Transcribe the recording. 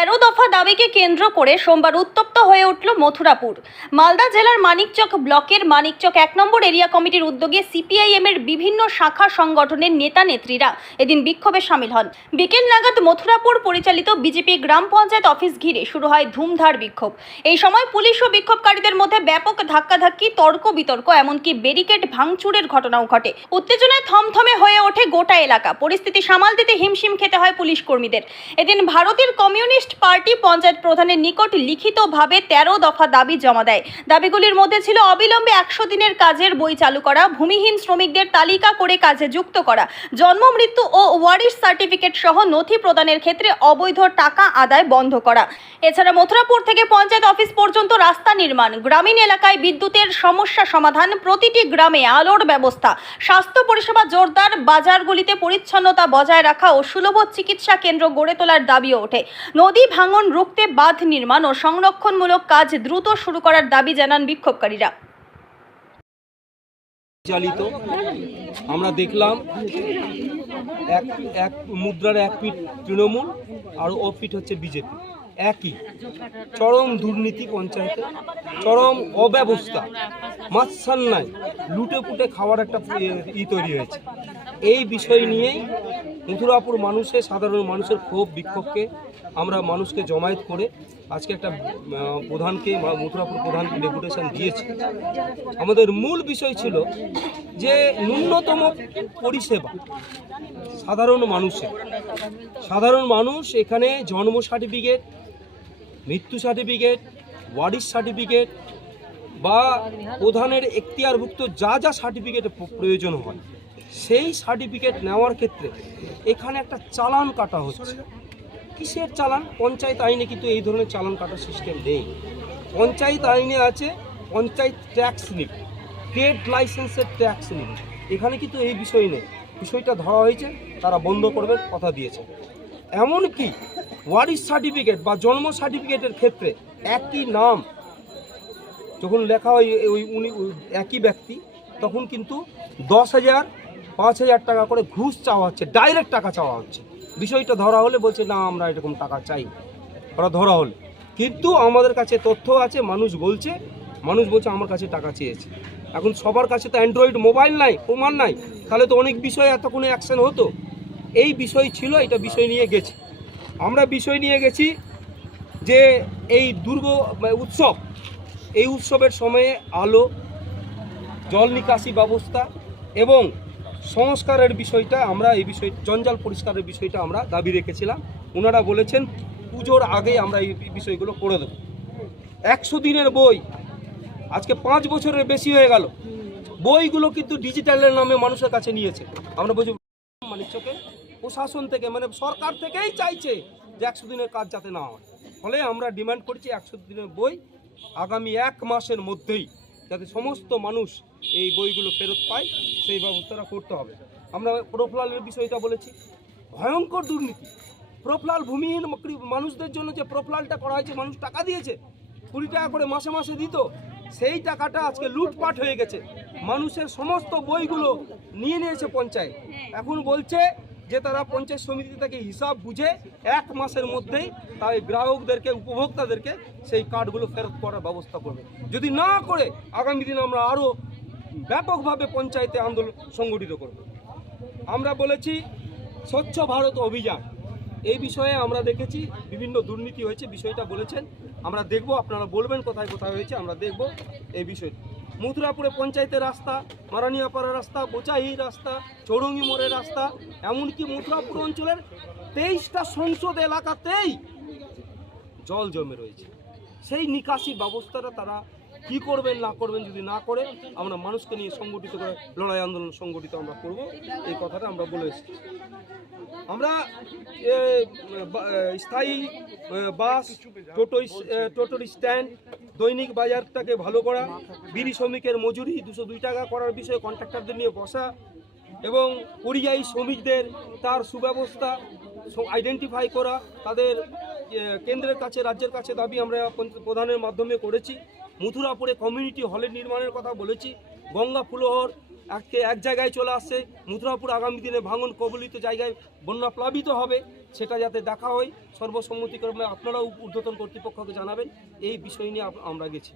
তেরো দফা দাবিকে কেন্দ্র করে সোমবার উত্তপ্ত হয়ে উঠল মথুরাপুর। মালদা জেলার মানিকচক ব্লকের মানিকচক এক নম্বর এরিয়া কমিটির উদ্যোগে সিপিআইএম এর বিভিন্ন শাখা সংগঠনের নেতা নেত্রীরা এদিন বিক্ষোভে সামিল হন। বিকেল নাগাদ মথুরাপুর পরিচালিত বিজেপি গ্রাম পঞ্চায়েত অফিস ঘিরে শুরু হয় ধুমধার বিক্ষোভ। এই সময় পুলিশ ও বিক্ষোভকারীদের মধ্যে ব্যাপক ধাক্কাধাক্কি, তর্ক বিতর্ক, এমনকি ব্যারিকেড ভাঙচুরের ঘটনাও ঘটে। উত্তেজনায় থমথমে হয়ে ওঠে গোটা এলাকা। পরিস্থিতি সামাল দিতে হিমশিম খেতে হয় পুলিশ কর্মীদের। এদিন ভারতের কমিউনিস্ট পার্টি পঞ্চায়েত প্রধানের নিকট লিখিতভাবে তেরো দফা দাবি জমা দেয়। দাবিগুলির মধ্যে ছিল অবিলম্বে একশো দিনের কাজের বই চালু করা, ভূমিহীন শ্রমিকদের তালিকা করে কাজে যুক্ত করা, জন্ম, মৃত্যু ও ওয়ারিশ সার্টিফিকেট সহ নথি প্রদানের ক্ষেত্রে অবৈধ টাকা আদায় বন্ধ করা। এছাড়া মথুরাপুর থেকে পঞ্চায়েত অফিস পর্যন্ত রাস্তা নির্মাণ, গ্রামীণ এলাকায় বিদ্যুতের সমস্যা সমাধান, প্রতিটি গ্রামে আলোর ব্যবস্থা, স্বাস্থ্য পরিষেবা জোরদার, বাজারগুলিতে পরিচ্ছন্নতা বজায় রাখা ও সুলভ চিকিৎসা কেন্দ্র গড়ে তোলার দাবিও ওঠে। নদী ভাঙন রুখতে বাঁধ নির্মাণ ও সংরক্ষণমূলক কাজ দ্রুত শুরু করার দাবি জানান বিক্ষোভকারীরা। চালিত আমরা দেখলাম এক এক মুদ্রার এক পিঠ তৃণমূল আর ও পিঠ হচ্ছে বিজেপি। একই। চরম দুর্নীতি পঞ্চায়েতে, চরম অব্যবস্থা মাছসান্নায় লুটে পুটে খাওয়ার একটা ই তৈরি হয়েছে। এই বিষয় নিয়েই মথুরাপুর মানুষের সাধারণ মানুষের ক্ষোভ, বিক্ষোভকে আমরা মানুষকে জমায়েত করে আজকে একটা প্রধানকে মথুরাপুর প্রধানকে ডেপুটেশন দিয়েছি। আমাদের মূল বিষয় ছিল যে ন্যূনতম পরিষেবা, সাধারণ মানুষের সাধারণ মানুষ এখানে জন্ম সার্টিফিকেট, মৃত্যু সার্টিফিকেট ওয়ারিস সার্টিফিকেট বা প্রধানের এখতিয়ারভুক্ত যা যা সার্টিফিকেট প্রয়োজন হয়। সেই সার্টিফিকেট নেওয়ার ক্ষেত্রে এখানে একটা চালান কাটা হচ্ছে। কিসের চালান? পঞ্চায়েত আইনে কিন্তু এই ধরনের চালান কাটার সিস্টেম নেই। পঞ্চায়েত আইনে আছে, পঞ্চায়েত ট্যাক্স নিব ট্রেড লাইসেন্সের ট্যাক্স নিব। এখানে কিন্তু এই বিষয় নেই। বিষয়টা ধরা হয়েছে, তারা বন্ধ করবে কথা দিয়েছে। এমনকি ওয়ারিশ সার্টিফিকেট বা জন্ম সার্টিফিকেটের ক্ষেত্রে একই নাম, যখন লেখা হয়, ওই উনি একই ব্যক্তি, তখন কিন্তু দশ হাজার পাঁচ হাজার টাকা করে ঘুষ চাওয়া হচ্ছে ডাইরেক্ট টাকা চাওয়া হচ্ছে। বিষয়টা ধরা হলে বলছে, না, আমরা এরকম টাকা চাই ওরা ধরা হলে। কিন্তু আমাদের কাছে তথ্য আছে, মানুষ বলছে মানুষ বলছে, আমার কাছে টাকা চেয়েছে। এখন সবার কাছে তো অ্যান্ড্রয়েড মোবাইল নাই, প্রমাণ নাই। তাহলে তো অনেক বিষয়ে এতক্ষণে অ্যাকশন হতো। এই বিষয় ছিল, এটা বিষয় নিয়ে গেছে। আমরা বিষয় নিয়ে গেছি যে এই দুর্গ উৎসব, এই উৎসবের সময়ে আলো, জল নিকাশি ব্যবস্থা এবং সংস্কারের বিষয়টা আমরা, এই বিষয়, জঞ্জাল পরিষ্কারের বিষয়টা আমরা দাবি রেখেছিলাম। ওনারা বলেছেন, পুজোর আগে আমরা এই বিষয়গুলো করে দেবো। একশো দিনের বই, আজকে পাঁচ বছরের বেশি হয়ে গেল। বইগুলো কিন্তু ডিজিটালের নামে মানুষের কাছে নিয়েছে। আমরা বলছি মানিকচকে প্রশাসন থেকে মানে সরকার থেকেই চাইছে যে একশো দিনের কাজ যাতে না হয়। ফলে আমরা ডিমান্ড করছি একশো দিনের বই আগামী এক মাসের মধ্যেই। যাতে সমস্ত মানুষ এই বইগুলো ফেরত পায় সেই ব্যবস্থাটা করতে হবে। আমরা প্রফলালের বিষয়টা বলেছি। ভয়ঙ্কর দুর্নীতি। প্রোফলাল ভূমিহীন মানুষদের জন্য যে প্রোফলালটা করা হয়েছে মানুষ টাকা দিয়েছে কুড়ি টাকা করে মাসে মাসে দিত সেই টাকাটা আজকে লুটপাট হয়ে গেছে। মানুষের সমস্ত বইগুলো নিয়ে নিয়েছে পঞ্চায়েত। এখন বলছে যে তারা পঞ্চায়েত সমিতি থেকে হিসাব বুঝে এক মাসের মধ্যেই তাই গ্রাহকদেরকে, উপভোক্তাদেরকে সেই কার্ডগুলো ফেরত করার ব্যবস্থা করবে। যদি না করে, আগামী দিনে আমরা আরও ব্যাপকভাবে পঞ্চায়েতে আন্দোলন সংগঠিত করব। আমরা বলেছি, স্বচ্ছ ভারত অভিযান। এই বিষয়ে আমরা দেখেছি, বিভিন্ন দুর্নীতি হয়েছে, বিষয়টা বলেছেন। আমরা দেখব, আপনারা বলবেন কোথায় কোথায় হয়েছে, আমরা দেখব এই বিষয়টা। মথুরাপুরে পঞ্চায়েতের রাস্তা মারানিয়াপাড়া রাস্তা বোচাহি রাস্তা, চৌরঙ্গি মোড়ের রাস্তা, এমনকি মথুরাপুর অঞ্চলের তেইশটা সংসদ এলাকাতেই জল জমে রয়েছে। সেই নিকাশি ব্যবস্থাটা তারা কি করবেন, না করবেন যদি না করে, আমরা মানুষকে নিয়ে সংগঠিত করে লড়াই আন্দোলন সংগঠিত আমরা করব। এই কথাটা আমরা বলে এসেছি। আমরা স্থায়ী বাস, টোটো টোটোর স্ট্যান্ড দৈনিক বাজারটাকে ভালো করা, বিড়ি শ্রমিকের মজুরি দুশো দুই টাকা করার বিষয়ে কন্ট্রাক্টরদের নিয়ে বসা এবং পরিযায়ী শ্রমিকদের তার সুব্যবস্থা আইডেন্টিফাই করা, তাদের কেন্দ্রের কাছে, রাজ্যের কাছে দাবি আমরা প্রধানের মাধ্যমে করেছি। মথুরাপুরে কমিউনিটি হলের নির্মাণের কথা বলেছি। গঙ্গা ফুলহর আজকে এক জায়গায় চলে আসছে। মথুরাপুর আগামী দিনে ভাঙন কবলিত জায়গায় বন্যা প্লাবিত হবে, সেটা যাতে দেখা হয়। সর্বসম্মতিক্রমে আপনারাও ঊর্ধ্বতন কর্তৃপক্ষকে জানাবেন। এই বিষয় নিয়ে আমরা গেছি।